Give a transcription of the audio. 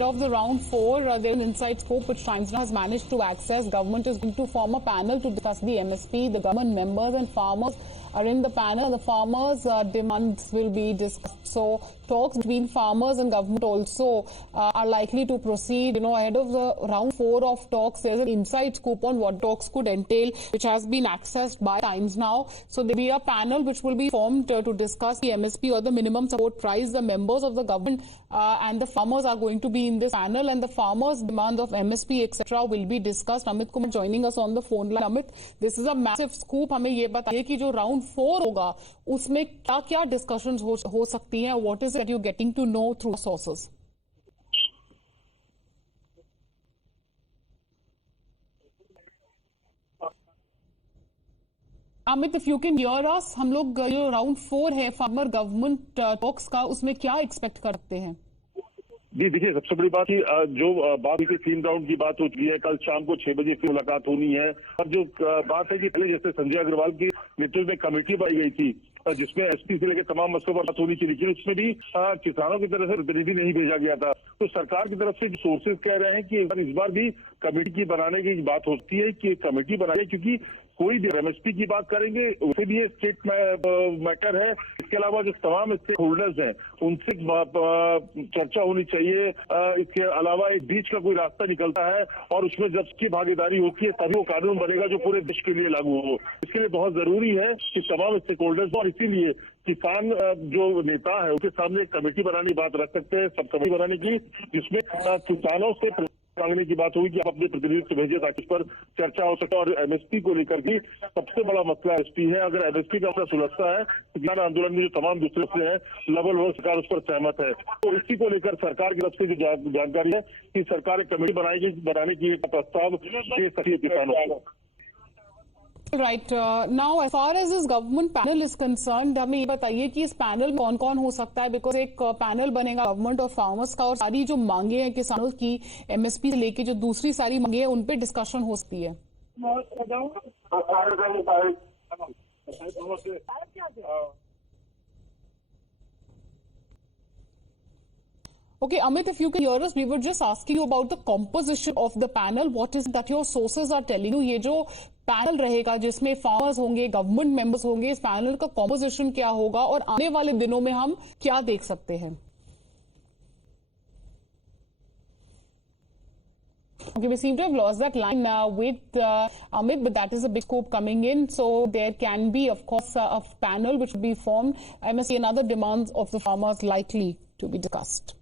Of the round four, there's an inside scope which Times Now has managed to access. Government is going to form a panel to discuss the MSP. The government members and farmers are in the panel. The farmers' demands will be discussed. So talks between farmers and government also are likely to proceed. Ahead of the round four of talks, there's an inside scoop on what talks could entail, which has been accessed by Times Now. So there'll be a panel which will be formed to discuss the MSP or the minimum support price. The members of the government and the farmers are going to be in this panel, and the farmers' demand of MSP etc. will be discussed. Amit Kumar joining us on the phone line. Amit, this is a massive scoop. हमें ये बताइए कि जो round four होगा उसमें क्या-क्या discussions हो सकती हैं? What is it that you're getting to know through sources? Amit, if you can hear us, हम लोग जो round four है farmer government talks का उसमें क्या expect करते हैं? जी देखिए, सबसे बड़ी बात की जो बात की 3 राउंड की बात हो चुकी है। कल शाम को 6 बजे फिर मुलाकात होनी है। और जो बात है कि पहले जैसे संजय अग्रवाल की नेतृत्व में कमेटी बनाई गई थी जिसमें एसपी से लेकर तमाम मसलों पर बात होनी चाहिए, लेकिन उसमें भी किसानों की तरफ से प्रतिनिधि नहीं भेजा गया था। तो सरकार की तरफ से सोर्सेज कह रहे हैं कि इस बार भी कमेटी की बनाने की बात होती है कि कमेटी बनाए, क्योंकि कोई भी एमएसपी की बात करेंगे उसे भी ये स्टेट मैटर है। इसके अलावा जो तमाम स्टेक होल्डर्स हैं उनसे चर्चा होनी चाहिए। इसके अलावा एक बीच का कोई रास्ता निकलता है और उसमें जब की भागीदारी होती है तभी वो कानून बनेगा जो पूरे देश के लिए लागू हो। इसके लिए बहुत जरूरी है कि तमाम स्टेक होल्डर्स, और इसीलिए किसान जो नेता है उसके सामने एक कमेटी बनाने की बात रख सकते हैं, सब कमेटी बनाने की, जिसमें किसानों से मांगने की बात होगी कि आप अपने प्रतिनिधित्व भेजिए ताकि इस पर चर्चा हो सके। और एमएसपी को लेकर भी सबसे बड़ा मसला एमएसपी है। अगर एमएसपी का मसला सुलझता है तो किसान आंदोलन में जो तमाम दूसरे से हैं लेवल वो सरकार उस पर सहमत है। तो इसी को लेकर सरकार की तरफ से जो जानकारी है कि सरकार एक कमेटी बनाने की प्रस्ताव दे सकती है किसानों को। Right. Now, as far as this government panel is concerned, हमें ये बताइए कि इस पैनल में कौन-कौन हो सकता है? बिकॉज एक पैनल बनेगा गवर्नमेंट और फार्मर्स का, और सारी जो मांगे हैं किसानों की एमएसपी से लेके जो दूसरी सारी मांगे हैं उन पे डिस्कशन हो सकती है। Okay, Amit, if you can hear us, we were just asking you about the composition of the panel. What is that your sources are telling you? ये जो पैनल रहेगा जिसमें फार्मर्स होंगे, गवर्नमेंट मेंबर्स होंगे, इस पैनल का composition क्या होगा और आने वाले दिनों में हम क्या देख सकते हैं? Okay, we seem to have lost that line with Amit, but that is a big scope coming in. So there can be, of course, a panel which will be formed. MSP and other demands of the farmers likely to be discussed.